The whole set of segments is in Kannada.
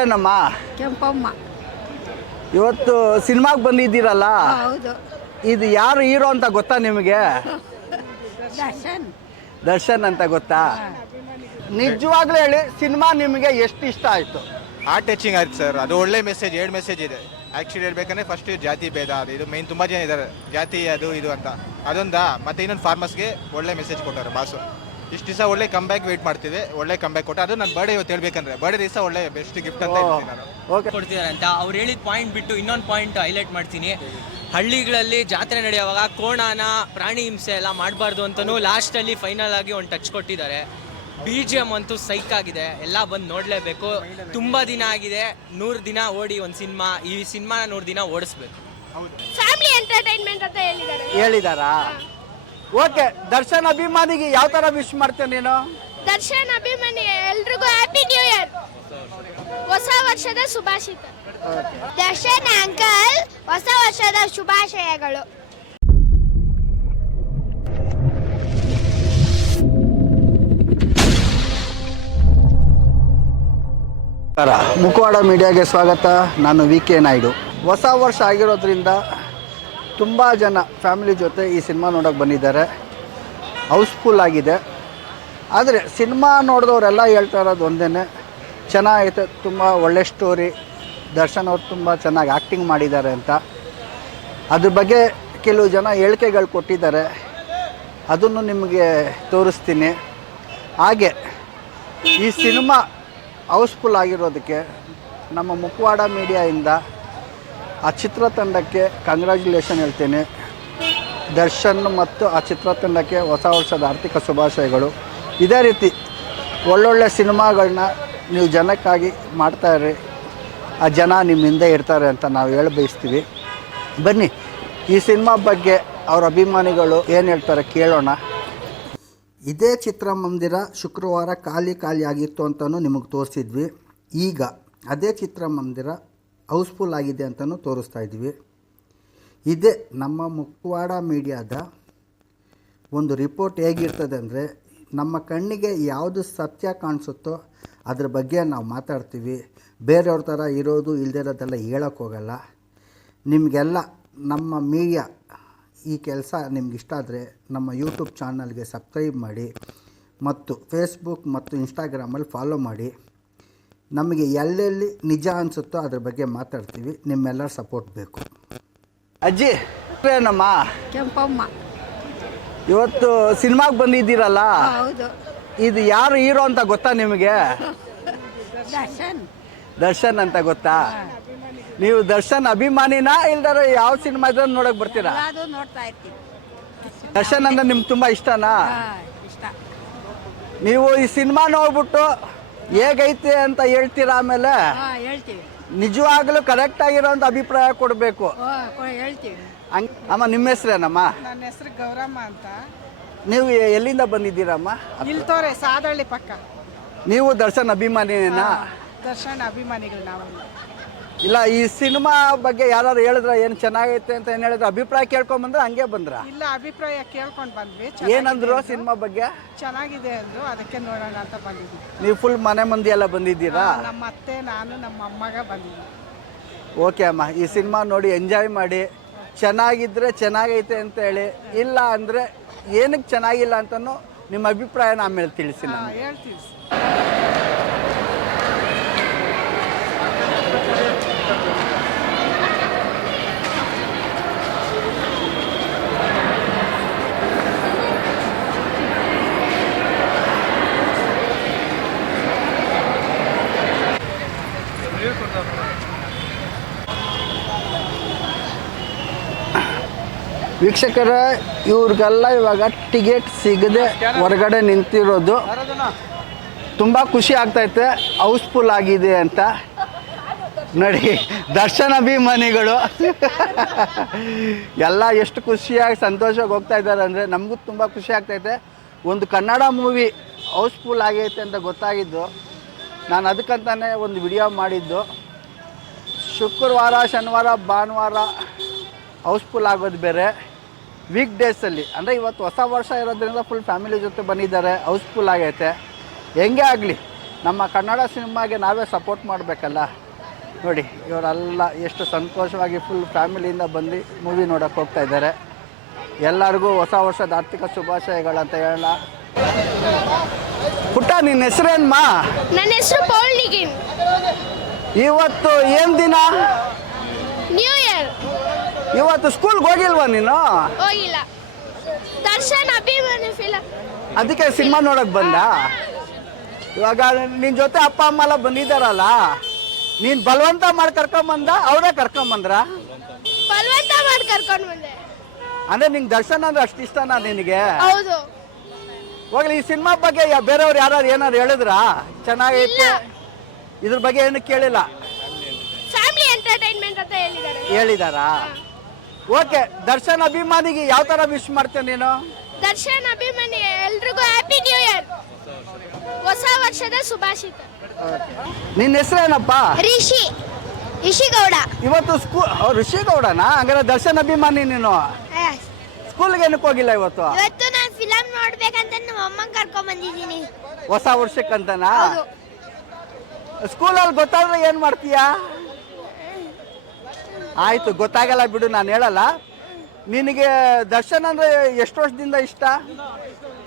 ಏನಮ್ಮ? ಕೆಂಪಮ್ಮ. ಇವತ್ತು ಸಿನಿಮಾಗೆ ಬಂದಿದ್ದೀರಲ್ಲ? ಹೌದು. ಇದು ಯಾರು ಹೀರೋ ಅಂತ ಗೊತ್ತಾ ನಿಮಗೆ? ದರ್ಶನ್. ದರ್ಶನ್ ಅಂತ ಗೊತ್ತಾ? ನಿಜವಾಗ್ಲೂ ಹೇಳಿ ಸಿನಿಮಾ ನಿಮಗೆ ಎಷ್ಟು ಇಷ್ಟ ಆಯ್ತು? ಆ ಟಚಿಂಗ್ ಆಯ್ತು ಸರ್ ಅದು ಒಳ್ಳೆ ಮೆಸೇಜ್ ಎರಡು ಮೆಸೇಜ್ ಇದೆ. ಆ್ಯಕ್ಚುಲಿ ಹೇಳ್ಬೇಕಂದ್ರೆ ಫಸ್ಟ್ ಜಾತಿ ಭೇದ ಅದು. ಇದು ಮೈನ್ ತುಂಬ ಜನ ಇದ್ದಾರೆ. ಜಾತಿ ಅದು ಇದು ಅಂತ. ಅದೊಂದ? ಮತ್ತೆ ಇನ್ನೊಂದು ಫಾರ್ಮರ್ಸ್ಗೆ ಒಳ್ಳೆ ಮೆಸೇಜ್ ಕೊಟ್ಟಾರೆ ಬಾಸು. ಇಷ್ಟು ದಿವಸ ಒಳ್ಳೆ ಕಂಬ್ಯಾಕ್ ವೇಟ್ ಮಾಡ್ತಿದ್ದೆ ಒಳ್ಳೆ ಕಂಬ್ಯಾಕ್ ಕೊಟ್ಟು ಅದು ನನ್ನ ಬರ್ಡೇ ಇವತ್ತು ಹೇಳ್ಬೇಕಂದ್ರೆ ಬರ್ಡೇ ದಿವಸ ಒಳ್ಳೆ ಬೆಸ್ಟ್ ಗಿಫ್ಟ್ ಅಂತ ಹೇಳ್ತೀನಿ ನಾನು. ಓಕೆ ಕೊಡ್ತಿದ್ದಾರೆ ಅಂತ ಅವ್ರು ಹೇಳಿದ ಪಾಯಿಂಟ್ ಬಿಟ್ಟು ಇನ್ನೊಂದು ಪಾಯಿಂಟ್ ಹೈಲೈಟ್ ಮಾಡ್ತೀನಿ. ಹಳ್ಳಿಗಳಲ್ಲಿ ಜಾತ್ರೆ ನಡೆಯುವಾಗ ಕೋಣನ ಪ್ರಾಣಿ ಹಿಂಸೆ ಎಲ್ಲ ಮಾಡಬಾರ್ದು ಅಂತಲೂ ಲಾಸ್ಟಲ್ಲಿ ಫೈನಲ್ ಆಗಿ ಒಂದು ಟಚ್ ಕೊಟ್ಟಿದ್ದಾರೆ. ಬಿ ಜಿ ಎಂ ಅಂತೂ ಸೈಕ್ ಆಗಿದೆ. ಎಲ್ಲ ಬಂದು ನೋಡಲೇಬೇಕು. ತುಂಬ ದಿನ ಆಗಿದೆ. ನೂರು ದಿನ ಓಡಿ ಒಂದು ಸಿನಿಮಾ ಈ ಸಿನಿಮಾನ ನೂರು ದಿನ ಓಡಿಸ್ಬೇಕು. ಫ್ಯಾಮಿಲಿ ಎಂಟರ್ಟೈನ್ಮೆಂಟ್ ಅಂತ ಹೇಳಿದ್ದಾರೆ. ಹೇಳಿದಾರಾ? ಓಕೆ ದರ್ಶನ್ ಅಭಿಮಾನಿಗೆ ಯಾವ ತರ ವಿಶ್ ಮಾಡ್ತೇನೆ ನೀನು? ದರ್ಶನ್ ಅಭಿಮಾನಿ ಎಲ್ರಿಗೂ ಹ್ಯಾಪಿ ನ್ಯೂ ಇಯರ್ ಹೊಸ ವರ್ಷದ ಶುಭಾಶಯ ದರ್ಶನ್ ಅಂಕಲ್ ಹೊಸ ವರ್ಷದ ಶುಭಾಶಯಗಳು. ಮುಖವಾಡ ಮೀಡಿಯಾಗೆ ಸ್ವಾಗತ. ನಾನು ವಿ ಕೆ ನಾಯ್ಡು. ಹೊಸ ವರ್ಷ ಆಗಿರೋದ್ರಿಂದ ತುಂಬ ಜನ ಫ್ಯಾಮಿಲಿ ಜೊತೆ ಈ ಸಿನಿಮಾ ನೋಡೋಕ್ಕೆ ಬಂದಿದ್ದಾರೆ. ಹೌಸ್ಫುಲ್ ಆಗಿದೆ. ಆದರೆ ಸಿನಿಮಾ ನೋಡಿದವರೆಲ್ಲ ಹೇಳ್ತಾ ಇರೋದು ಒಂದೇ ಚೆನ್ನಾಗೈತೆ, ತುಂಬ ಒಳ್ಳೆ ಸ್ಟೋರಿ ದರ್ಶನ್ ಅವ್ರು ತುಂಬ ಚೆನ್ನಾಗಿ ಆ್ಯಕ್ಟಿಂಗ್ ಮಾಡಿದ್ದಾರೆ ಅಂತ. ಅದ್ರ ಬಗ್ಗೆ ಕೆಲವು ಜನ ಹೇಳಿಕೆಗಳು ಕೊಟ್ಟಿದ್ದಾರೆ. ಅದನ್ನು ನಿಮಗೆ ತೋರಿಸ್ತೀನಿ. ಹಾಗೆ, ಈ ಸಿನಿಮಾ ಹೌಸ್ಫುಲ್ ಆಗಿರೋದಕ್ಕೆ ನಮ್ಮ ಮುಖವಾಡ ಮೀಡಿಯಾಯಿಂದ ಆ ಚಿತ್ರತಂಡಕ್ಕೆ ಕಂಗ್ರ್ಯಾಚುಲೇಷನ್ ಹೇಳ್ತೇನೆ. ದರ್ಶನ್ ಮತ್ತು ಆ ಚಿತ್ರತಂಡಕ್ಕೆ ಹೊಸ ವರ್ಷದ ಆರ್ಥಿಕ ಶುಭಾಶಯಗಳು. ಇದೇ ರೀತಿ ಒಳ್ಳೊಳ್ಳೆ ಸಿನಿಮಾಗಳನ್ನ ನೀವು ಜನಕ್ಕಾಗಿ ಮಾಡ್ತಾಯಿರಿ ಆ ಜನ ನಿಮ್ಮ ಹಿಂದೆ ಇರ್ತಾರೆ ಅಂತ ನಾವು ಹೇಳ ಬಯಸ್ತೀವಿ. ಬನ್ನಿ, ಈ ಸಿನಿಮಾ ಬಗ್ಗೆ ಅವರ ಅಭಿಮಾನಿಗಳು ಏನು ಹೇಳ್ತಾರೆ ಕೇಳೋಣ. ಇದೇ ಚಿತ್ರಮಂದಿರ ಶುಕ್ರವಾರ ಖಾಲಿ ಖಾಲಿ ಆಗಿತ್ತು ಅಂತಲೂ ನಿಮಗೆ ತೋರಿಸಿದ್ವಿ. ಈಗ ಅದೇ ಚಿತ್ರಮಂದಿರ ಹೌಸ್ಫುಲ್ ಆಗಿದೆ ಅಂತಲೂ ತೋರಿಸ್ತಾ ಇದ್ದೀವಿ ಇದೇ ನಮ್ಮ ಮುಕ್ವಾಡ ಮೀಡಿಯಾದ ಒಂದು ರಿಪೋರ್ಟ್ ಹೇಗಿರ್ತದೆ ಅಂದರೆ, ನಮ್ಮ ಕಣ್ಣಿಗೆ ಯಾವುದು ಸತ್ಯ ಕಾಣಿಸುತ್ತೋ ಅದ್ರ ಬಗ್ಗೆ ನಾವು ಮಾತಾಡ್ತೀವಿ. ಬೇರೆಯವ್ರ ಥರ ಇರೋದು ಇಲ್ಲದೇ ಇರೋದೆಲ್ಲ ಹೇಳೋಕ್ಕೋಗಲ್ಲ ನಿಮಗೆಲ್ಲ ನಮ್ಮ ಮೀಡಿಯಾ ಈ ಕೆಲಸ ನಿಮ್ಗೆ ಇಷ್ಟ ಆದರೆ ನಮ್ಮ ಯೂಟ್ಯೂಬ್ ಚಾನಲ್ಗೆ ಸಬ್ಸ್ಕ್ರೈಬ್ ಮಾಡಿ ಮತ್ತು ಫೇಸ್ಬುಕ್ ಮತ್ತು ಇನ್ಸ್ಟಾಗ್ರಾಮಲ್ಲಿ ಫಾಲೋ ಮಾಡಿ. ನಮಗೆ ಎಲ್ಲೆಲ್ಲಿ ನಿಜ ಅನಿಸುತ್ತೋ ಅದ್ರ ಬಗ್ಗೆ ಮಾತಾಡ್ತೀವಿ. ನಿಮ್ಮೆಲ್ಲರ ಸಪೋರ್ಟ್ ಬೇಕು. ಅಜ್ಜಿ ಏನಮ್ಮ? ಕೆಂಪಮ್ಮ. ಇವತ್ತು ಸಿನಿಮಾಗೆ ಬಂದಿದ್ದೀರಲ್ಲ? ಹೌದು. ಇದು ಯಾರು ಹೀರೋ ಅಂತ ಗೊತ್ತಾ ನಿಮಗೆ? ದರ್ಶನ್. ದರ್ಶನ್ ಅಂತ ಗೊತ್ತಾ? ನೀವು ದರ್ಶನ್ ಅಭಿಮಾನಿನಾ ಇಲ್ದಾರ ಯಾವ ಸಿನಿಮಾ ಇದ್ರೂ ನೋಡಕ್ ಬರ್ತೀರಾ? ಅದು ನೋಡ್ತಾ ಇರ್ತೀವಿ ದರ್ಶನ್ ಅಂದ್ರೆ ನಿಮ್ಗೆ ತುಂಬಾ ಇಷ್ಟನಾ? ಇಷ್ಟ. ನೀವು ಈ ಸಿನಿಮಾ ನೋಡ್ಬಿಟ್ಟು ಹೇಗೈತೆ ಅಂತ ಹೇಳ್ತೀರಾ ಆಮೇಲೆ? ಹಾ ಹೇಳ್ತೀವಿ. ನಿಜವಾಗ್ಲೂ ಕರೆಕ್ಟ್ ಆಗಿರೋಂಥ ಅಭಿಪ್ರಾಯ ಕೊಡಬೇಕು. ಓ ಕೊ- ಹೇಳ್ತೀವಿ. ಹಂಗ್ ಅಮ್ಮ ನಿಮ್ಮ ಹೆಸ್ರೇನಮ್ಮ? ನನ್ನ ಹೆಸರು ಗೌರಮ್ಮ ಅಂತ. ನೀವು ಎಲ್ಲಿಂದ ಬಂದಿದ್ದೀರಮ್ಮ? ಇಲ್ತೋರೆ ಸಾದಳ್ಳಿ ಪಕ್ಕ. ನೀವು ದರ್ಶನ್ ಅಭಿಮಾನಿನೇನಾ? ದರ್ಶನ್ ಅಭಿಮಾನಿಗಳು ನಾವು ಇಲ್ಲ ಈ ಸಿನಿಮಾ ಬಗ್ಗೆ ಯಾರು ಹೇಳಿದ್ರ ಏನು ಚೆನ್ನಾಗೈತೆ ಅಂತ ಏನು ಹೇಳಿದ್ರು ಅಭಿಪ್ರಾಯ ಕೇಳ್ಕೊಂಡ್ ಬಂದ್ರೆ ಹಂಗೆ ಬಂದ್ರ? ಇಲ್ಲ ಅಭಿಪ್ರಾಯ ಕೇಳ್ಕೊಂಡು ಬಂದ್ವಿ. ಏನಂದ್ರು ಸಿನಿಮಾ ಬಗ್ಗೆ? ಚೆನ್ನಾಗಿದೆ ಅಂದ್ರು. ಅದಕ್ಕೆ ನೋಡೋಣ ಅಂತ ಬಂದಿದ್ವಿ. ನೀವು ಫುಲ್ ಮನೆ ಮಂದಿ ಎಲ್ಲ ಬಂದಿದ್ದೀರಾ? ನಮ್ಮ ಅತ್ತೆ ನಾನು ನಮ್ಮ ಅಮ್ಮಗ ಬಂದಿದ್ವಿ. ಓಕೆ ಅಮ್ಮ ಈ ಸಿನಿಮಾ ನೋಡಿ ಎಂಜಾಯ್ ಮಾಡಿ. ಚೆನ್ನಾಗಿದ್ರೆ ಚೆನ್ನಾಗೈತೆ ಅಂತ ಹೇಳಿ. ಇಲ್ಲ ಅಂದರೆ ಏನಕ್ಕೆ ಚೆನ್ನಾಗಿಲ್ಲ ಅಂತನೂ ನಿಮ್ಮ ಅಭಿಪ್ರಾಯನ ಆಮೇಲೆ ತಿಳಿಸಿ ನಾನು ಹೇಳ್ತೀವಿ. ವೀಕ್ಷಕರ, ಇವ್ರಿಗೆಲ್ಲ ಇವಾಗ ಟಿಕೆಟ್ ಸಿಗದೆ ಹೊರಗಡೆ ನಿಂತಿರೋದು. ತುಂಬ ಖುಷಿ ಆಗ್ತೈತೆ, ಹೌಸ್ಫುಲ್ ಆಗಿದೆ ಅಂತ. ನೋಡಿ ದರ್ಶನ ಅಭಿಮಾನಿಗಳು ಎಲ್ಲ ಎಷ್ಟು ಖುಷಿಯಾಗಿ, ಸಂತೋಷವಾಗಿ ಹೋಗ್ತಾ ಇದ್ದಾರೆ ಅಂದರೆ ನಮಗೂ ತುಂಬ ಖುಷಿ ಆಗ್ತೈತೆ. ಒಂದು ಕನ್ನಡ ಮೂವಿ ಹೌಸ್ಫುಲ್ ಆಗೈತೆ ಅಂತ ಗೊತ್ತಾಗಿದ್ದು. ನಾನು ಅದಕ್ಕಂತಾನೆ ಒಂದು ವಿಡಿಯೋ ಮಾಡಿದ್ದು. ಶುಕ್ರವಾರ, ಶನಿವಾರ, ಭಾನುವಾರ ಹೌಸ್ಫುಲ್ ಆಗೋದು ಬೇರೆ. ವೀಕ್ ಡೇಸಲ್ಲಿ ಅಂದರೆ ಇವತ್ತು ಹೊಸ ವರ್ಷ ಇರೋದ್ರಿಂದ ಫುಲ್ ಫ್ಯಾಮಿಲಿ ಜೊತೆ ಬಂದಿದ್ದಾರೆ ಹೌಸ್ಫುಲ್ ಆಗೈತೆ. ಹೆಂಗೆ ಆಗಲಿ ನಮ್ಮ ಕನ್ನಡ ಸಿನಿಮಾಗೆ ನಾವೇ ಸಪೋರ್ಟ್ ಮಾಡಬೇಕಲ್ಲ. ನೋಡಿ ಇವರೆಲ್ಲ ಎಷ್ಟು ಸಂತೋಷವಾಗಿ ಫುಲ್ ಫ್ಯಾಮಿಲಿಯಿಂದ ಬಂದು ಮೂವಿ ನೋಡೋಕೆ ಹೋಗ್ತಾ ಇದ್ದಾರೆ. ಎಲ್ಲರಿಗೂ ಹೊಸ ವರ್ಷದ ಆರ್ಥಿಕ ಶುಭಾಶಯಗಳಂತ ಹೇಳೋಣ ಪುಟ್ಟ ನಿನ್ನ ಹೆಸರೇನ್ಮ ನನ್ನ ಹೆಸರು ಪೌರ್ಣಿಗಿನ್ ಇವತ್ತು ಏನು ದಿನ? ನ್ಯೂ ಇಯರ್ ಇವತ್ತು ಸ್ಕೂಲ್ಗೆ ಹೋಗಿಲ್ವಾ ನೀನು? ಹೋಗಿಲ್ಲ. ದರ್ಶನ್ ಅಭಿಮಾನಿ ಅದಕ್ಕೆ ಸಿನಿಮಾ ನೋಡಕ್ ಬಂದ? ಇವಾಗ ನಿನ್ ಜೊತೆ ಅಪ್ಪ ಅಮ್ಮ ಎಲ್ಲ ಬಂದಿದ್ದಾರಲ್ಲ? ನೀನ್ ಬಲವಂತ ಮಾಡಿ ಕರ್ಕೊಂಬಂದ ಅವರೇ ಕರ್ಕೊಂಬಂದ್ರ ಬಲವಂತ ಮಾಡಿ ಕರ್ಕೊಂಡ್ ಬಂದೆ. ಅಂದ್ರೆ ನಿಂಗೆ ದರ್ಶನ ಅಂದ್ರೆ ಅಷ್ಟು ಇಷ್ಟನಾ ನಿನಗೆ? ಹೌದು. ಹೋಗ್ಲಿ ಈ ಸಿನಿಮಾ ಬಗ್ಗೆ ಯಾ- ಬೇರೆಯವ್ರು ಯಾರು ಏನಾದ್ರು ಹೇಳಿದ್ರಾ? ಚೆನ್ನಾಗೈತೆ. ಇದ್ರ ಬಗ್ಗೆ ಏನು ಕೇಳಿಲ್ಲ. ಫ್ಯಾಮಿಲಿ ಎಂಟರ್ಟೈನ್ಮೆಂಟ್ ಅಂತ ಹೇಳಿದ್ದಾರೆ. ಹೇಳಿದಾರಾ? ಓಕೆ ದರ್ಶನ್ ಅಭಿಮಾನಿಗೆ ಯಾವ ತರ ವಿಶ್ ಮಾಡ್ತೇನೆ ನೀನು? ದರ್ಶನ್ ಅಭಿಮಾನಿ ಎಲ್ರಿಗೂ ಹ್ಯಾಪಿ ನ್ಯೂ ಇಯರ್ ಹೊಸ ವರ್ಷದ ಶುಭಾಶಿತ. ನಿನ್ನ ಹೆಸರೇನಪ್ಪ ರಿಷಿ ಗೌಡ. ಇವತ್ತು ಸ್ಕೂಲ್ ಋಷಿಗೌಡನಾ ಹಂಗಾರೆ ದರ್ಶನ್ ಅಭಿಮಾನಿ ನೀನು. ಸ್ಕೂಲ್ಗೆ ಏನಕ್ಕೆ ಹೋಗಿಲ್ಲ ಇವತ್ತು? ಇವತ್ತು ನಾನು ಫಿಲಂ ನೋಡ್ಬೇಕಂತ ನಮ್ಮ ಅಮ್ಮನ ಕರ್ಕೊಂಡ್ ಬಂದಿದ್ದೀನಿ. ಹೊಸ ವರ್ಷಕ್ಕಂತನಾ? ಸ್ಕೂಲಲ್ಲಿ ಗೊತ್ತಾದ್ರೆ ಏನ್ ಮಾಡ್ತೀಯಾ? ಆಯ್ತು ಗೊತ್ತಾಗಲ್ಲ ಬಿಡು ನಾನು ಹೇಳಲ್ಲ. ನಿನಗೆ ದರ್ಶನ್ ಅಂದ್ರೆ ಎಷ್ಟು ವರ್ಷದಿಂದ ಇಷ್ಟ?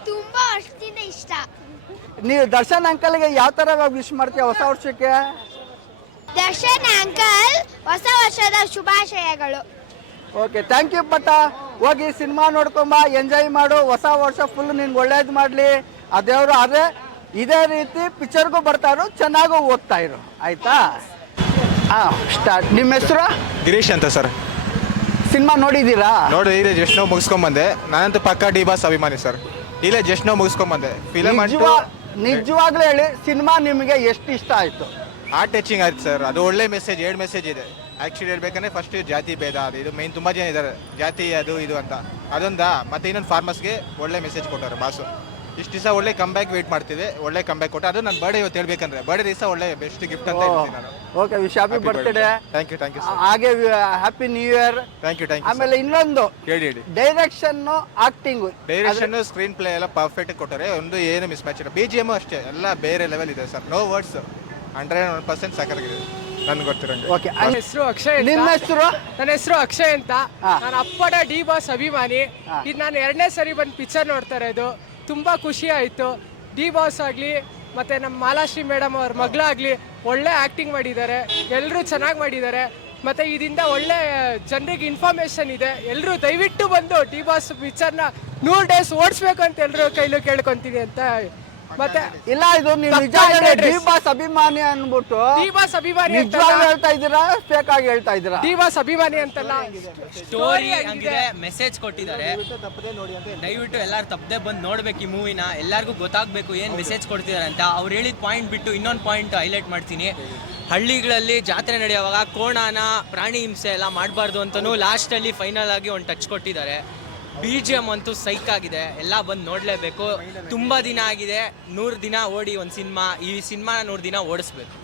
ತುಂಬಾ ವರ್ಷದಿಂದ ಇಷ್ಟ. ನೀವು ದರ್ಶನ್ ಅಂಕಲ್ಗೆ ಯಾವ ತರ ವಿಶ್ ಮಾಡ್ತೀಯ ಹೊಸ ವರ್ಷಕ್ಕೆ? ದರ್ಶನ್ ಅಂಕಲ್ ಹೊಸ ವರ್ಷದ ಶುಭಾಶಯಗಳು. ಓಕೆ ಥ್ಯಾಂಕ್ ಯು ಪಟ್ಟ ಹೋಗಿ ಸಿನಿಮಾ ನೋಡ್ಕೊಂಬ ಎಂಜಾಯ್ ಮಾಡು. ಹೊಸ ವರ್ಷ ಫುಲ್ ನಿನ್ಗೆ ಒಳ್ಳೇದು ಮಾಡಲಿ. ಆ ದೇವರು ಅದೇ ಇದೇ ರೀತಿ ಪಿಕ್ಚರ್ಗೂ ಬರ್ತಾರು ಚೆನ್ನಾಗೂ ಓದ್ತಾ ಇರು. ಆಯ್ತಾ? ಹಾಂ ಸ್ಟಾರ್ಟ್ ನಿಮ್ಮ ಹೆಸರು? ಗಿರೀಶ್ ಅಂತ ಸರ್. ಸಿನಿಮಾ ನೋಡಿದ್ದೀರಾ? ನೋಡಿ ಇಲ್ಲೇ ಜಸ್ಟ್ ನಾವು ಮುಗಿಸ್ಕೊಂಬಂದೆ. ನಾನಂತೂ ಪಕ್ಕ ಡಿ ಬಾಸ್ ಅಭಿಮಾನಿ ಸರ್. ಇಲ್ಲೇ ಜಸ್ಟ್ ನಾವು ಮುಗಿಸ್ಕೊಂಬಂದೆ. ಫಿಲಮ್ ಅಂತೂ ನಿಜವಾ- ನಿಜವಾಗ್ಲೂ ಹೇಳಿ ಸಿನಿಮಾ ನಿಮಗೆ ಎಷ್ಟು ಇಷ್ಟ ಆಯಿತು? ಆ ಟಚಿಂಗ್ ಆಯ್ತು ಸರ್. ಅದು ಒಳ್ಳೆ ಮೆಸೇಜ್ ಎರಡು ಮೆಸೇಜ್ ಇದೆ. ಆ್ಯಕ್ಚುಲಿ ಹೇಳ್ಬೇಕಂದ್ರೆ ಫಸ್ಟ್ ಜಾತಿ ಭೇದ ಅದು ಇದು ಮೈನ್ ತುಂಬ ಜನ ಇದ್ದಾರೆ. ಜಾತಿ ಅದು ಇದು ಅಂತ. ಅದೊಂದಾ ಮತ್ತೆ ಇನ್ನೊಂದು ಫಾರ್ಮರ್ಸ್ಗೆ ಒಳ್ಳೆ ಮೆಸೇಜ್ ಕೊಟ್ಟವ್ರೆ ಬಾಸು. ಇಷ್ಟು ದಿವಸ ಒಳ್ಳೆ ಕಂಬ್ಯಾಕ್ ವೇಟ್ ಮಾಡ್ತಿದೆ ಒಳ್ಳೆ ಕಂಬ್ಯಾಕ್ ಕೊಟ್ಟು ಅದು ನನ್ನ ಬರ್ಡೇ ಇವತ್ತು ಹೇಳ್ಬೇಕಂದ್ರೆ. ಬರ್ಡೇ ದಿವಸ ಒಳ್ಳೆ ಬೆಸ್ಟ್ ಗಿಫ್ಟ್ ಅಂತ ಹೇಳ್ತೀನಿ ನಾನು. Okay wish happy birthday thank you thank you sir ಹಾಗೆ happy new year thank you thank you ಆಮೇಲೆ ಇನ್ನೊಂದು ಹೇಳಿ. ಹೇಳಿ direction acting direction screenplay ಎಲ್ಲ ಪರ್ಫೆಕ್ಟ್ ಕೊಟ್ಟರೆ ಒಂದು ಏನು ಮಿಸ್ ಮ್ಯಾಚ್ ಇಲ್ಲ ಬಿ ಜಿ ಎಂ ಅಷ್ಟೇ. ಎಲ್ಲ ಬೇರೆ ಲೆವೆಲ್ ಇದೆ sir no words hundred one percent ಇದೆ ನನ್ಗೆ ಗೊತ್ತಿರಂಗೆ. ಓಕೆ ನನ್ನ ಹೆಸರು ಅಕ್ಷಯ್ ಅಂತ. ನಿಮ್ಮ ಹೆಸರು? ನನ್ನ ಹೆಸರು ಅಕ್ಷಯ್ ಅಂತ. ಹಾ. ನಾನು ಅಪ್ಪಡ ಡಿ ಬಾಸ್ ಅಭಿಮಾನಿ. ಹಾ. ಇದು ನಾನು ಎರಡನೇ ಸರಿ ಬಂದು ಪಿಕ್ಚರ್ ನೋಡ್ತಾ ಇರೋದು. ತುಂಬಾ ಖುಷಿ ಆಯ್ತು. ಡಿ ಬಾಸ್ ಆಗಲಿ ಮತ್ತೆ ನಮ್ಮ ಮಾಲಾಶ್ರೀ ಮೇಡಮ್ ಅವ್ರ ಮಗಳಾಗಲಿ ಒಳ್ಳೆ ಆಕ್ಟಿಂಗ್ ಮಾಡಿದ್ದಾರೆ ಎಲ್ಲರೂ ಚೆನ್ನಾಗಿ ಮಾಡಿದ್ದಾರೆ, ಮತ್ತೆ ಇದರಿಂದ ಒಳ್ಳೆ ಜನರಿಗೆ ಇನ್ಫಾರ್ಮೇಶನ್ ಇದೆ. ಎಲ್ಲರೂ ದಯವಿಟ್ಟು ಬಂದು ಟಿ ಬಾಸ್ ಪಿಕ್ಚರ್ನ ನೂರು ಡೇಸ್ ಓಡಿಸ್ಬೇಕು ಅಂತ ಎಲ್ಲರೂ ಕೈಲೂ ಕೇಳ್ಕೊತೀನಿ ಅಂತ ಮತ್ತೆ ಇಲ್ಲ ಇದು ನೀವು ನಿಜ ಡಿ ಬಾಸ್ ಅಭಿಮಾನಿ ಅನ್ಬಿಟ್ಟು ಡಿ ಬಾಸ್ ಅಭಿಮಾನಿ ಹೇಳ್ತಾ ಇದ್ದೀರಾ ಫೇಕ್ ಆಗಿ ಹೇಳ್ತಾ ಇದ್ದೀರಾ? ಡಿ ಬಾಸ್ ಅಭಿಮಾನಿ ಅಂತಲ್ಲ. ಸ್ಟೋರಿ ಹಂಗಿದೆ. ಮೆಸೇಜ್ ಕೊಟ್ಟಿದ್ದಾರೆ. ದಯವಿಟ್ಟು ಎಲ್ಲರೂ ತಪ್ಪದೆ ಬಂದು ನೋಡ್ಬೇಕು ಈ ಮೂವಿನ. ಎಲ್ಲರಿಗೂ ಗೊತ್ತಾಗಬೇಕು ಏನು ಮೆಸೇಜ್ ಕೊಡ್ತಿದ್ದಾರೆ ಅಂತ. ಅವ್ರು ಹೇಳಿದ ಪಾಯಿಂಟ್ ಬಿಟ್ಟು ಇನ್ನೊಂದು ಪಾಯಿಂಟ್ ಹೈಲೈಟ್ ಮಾಡ್ತೀನಿ. ಹಳ್ಳಿಗಳಲ್ಲಿ ಜಾತ್ರೆ ನಡೆಯುವಾಗ ಕೋಣನ ಪ್ರಾಣಿ ಹಿಂಸೆ ಎಲ್ಲ ಮಾಡಬಾರ್ದು ಅಂತಲೂ ಲಾಸ್ಟಲ್ಲಿ ಫೈನಲ್ ಆಗಿ ಒಂದು ಟಚ್ ಕೊಟ್ಟಿದ್ದಾರೆ. ಬಿ ಜಿ ಎಂ ಅಂತೂ ಸೈಕ್ ಆಗಿದೆ. ಎಲ್ಲ ಬಂದು ನೋಡಲೇಬೇಕು. ತುಂಬ ದಿನ ಆಗಿದೆ. ನೂರು ದಿನ ಓಡಿ ಒಂದು ಸಿನಿಮಾ. ಈ ಸಿನಿಮಾನ ನೂರು ದಿನ ಓಡಿಸ್ಬೇಕು.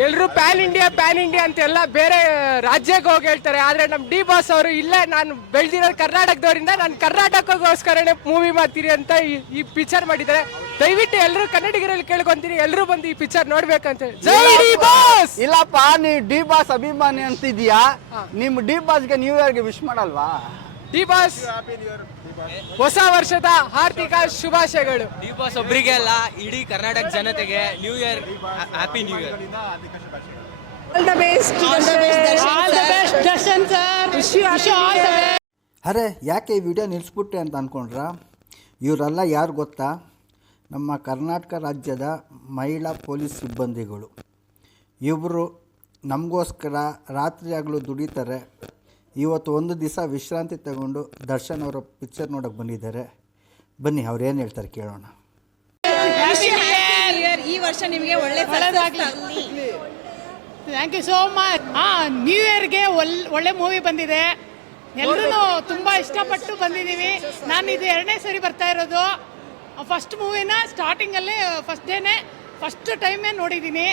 ಎಲ್ಲರೂ ಪ್ಯಾನ್ ಇಂಡಿಯಾ ಪ್ಯಾನ್ ಇಂಡಿಯಾ ಅಂತ ಎಲ್ಲ ಬೇರೆ ರಾಜ್ಯಕ್ಕೆ ಹೋಗಿ ಹೇಳ್ತಾರೆ. ಆದರೆ ನಮ್ಮ ಡಿ ಬಾಸ್ ಅವರು ಇಲ್ಲೇ ನಾನು ಬೆಳೆದಿರೋದು ಕರ್ನಾಟಕದವರಿಂದ ನಾನು ಕರ್ನಾಟಕಕ್ಕೋಸ್ಕರನೇ ಮೂವಿ ಮಾಡ್ತೀರಿ ಅಂತ ಈ- ಈ ಪಿಕ್ಚರ್ ಮಾಡಿದ್ದಾರೆ. ದಯವಿಟ್ಟು ಎಲ್ಲರೂ ಕನ್ನಡಿಗರಲ್ಲಿ ಕೇಳ್ಕೊಂತೀನಿ. ಎಲ್ಲರೂ ಬಂದು ಈ ಪಿಕ್ಚರ್ ನೋಡ್ಬೇಕಂತ ಜೈ ಡಿ ಬಾಸ್! ಇಲ್ಲಪ್ಪ ನೀ ಡಿ ಬಾಸ್ ಅಭಿಮಾನಿ ಅಂತಿದ್ಯಾ ನಿಮ್ ಡಿ ಬಾಸ್ಗೆ ನ್ಯೂ ಇಯರ್ಗೆ ವಿಶ್ ಮಾಡಲ್ವಾ? ಡಿ ಬಾಸ್ ಹೊಸ ವರ್ಷದ ಹಾರ್ದಿಕ ಶುಭಾಶಯಗಳು. ಡಿ ಬಾಸ್ ಒಬ್ರಿಗೆ ಅಲ್ಲ ಇಡೀ ಕರ್ನಾಟಕ ಜನತೆಗೆ new year happy new year ಅರೆ ಯಾಕೆ ಈ ವಿಡಿಯೋ ನಿಲ್ಲಿಸ್ಬಿಟ್ಟೆ ಅಂತ ಅಂದ್ಕೊಂಡ್ರ ಇವರೆಲ್ಲ ಯಾರು ಗೊತ್ತಾ? ನಮ್ಮ ಕರ್ನಾಟಕ ರಾಜ್ಯದ ಮಹಿಳಾ ಪೊಲೀಸ್ ಸಿಬ್ಬಂದಿಗಳು. ಇವರು ನಮಗೋಸ್ಕರ ರಾತ್ರಿಯಾಗಲೂ ದುಡಿತಾರೆ. ಇವತ್ತು ಒಂದು ದಿವಸ ವಿಶ್ರಾಂತಿ ತಗೊಂಡು ದರ್ಶನ್ ಅವರ ಪಿಕ್ಚರ್ ನೋಡೋಕೆ ಬಂದಿದ್ದಾರೆ. ಬನ್ನಿ ಅವ್ರು ಏನು ಹೇಳ್ತಾರೆ ಕೇಳೋಣ. ಈ ವರ್ಷ ನಿಮಗೆ ಒಳ್ಳೆ ಥ್ಯಾಂಕ್ ಯು ಸೋ ಮಚ್ ಹಾಂ ನ್ಯೂ ಇಯರ್ಗೆ ಒಲ್ ಒಳ್ಳೆ ಮೂವಿ ಬಂದಿದೆ. ಎಲ್ಲರೂ ತುಂಬ ಇಷ್ಟಪಟ್ಟು ಬಂದಿದ್ದೀವಿ. ನಾನು ಇದು ಎರಡನೇ ಸರಿ ಬರ್ತಾ ಇರೋದು. ಫಸ್ಟ್ ಮೂವಿನ ಸ್ಟಾರ್ಟಿಂಗಲ್ಲೇ ಫಸ್ಟ್ ಡೇನೆ ಫಸ್ಟ್ ಟೈಮೇ ನೋಡಿದ್ದೀನಿ.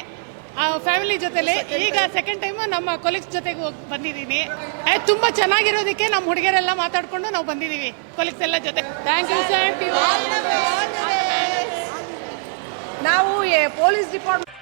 ಫ್ಯಾಮಿಲಿ ಜೊತೆಲಿ ಈಗ ಸೆಕೆಂಡ್ ಟೈಮು ನಮ್ಮ ಕೊಲೀಗ್ಸ್ ಜೊತೆಗೆ ಹೋಗಿ ಬಂದಿದ್ದೀನಿ. ತುಂಬ ಚೆನ್ನಾಗಿರೋದಕ್ಕೆ ನಮ್ಮ ಹುಡುಗಿಯರೆಲ್ಲ ಮಾತಾಡ್ಕೊಂಡು ನಾವು ಬಂದಿದ್ದೀವಿ ಕೊಲೀಗ್ಸ್ ಎಲ್ಲ ಜೊತೆ. ಥ್ಯಾಂಕ್ ಯು ಸರ್ ನಾವು ಪೊಲೀಸ್ ಡಿಪಾರ್ಟ್ಮೆಂಟ್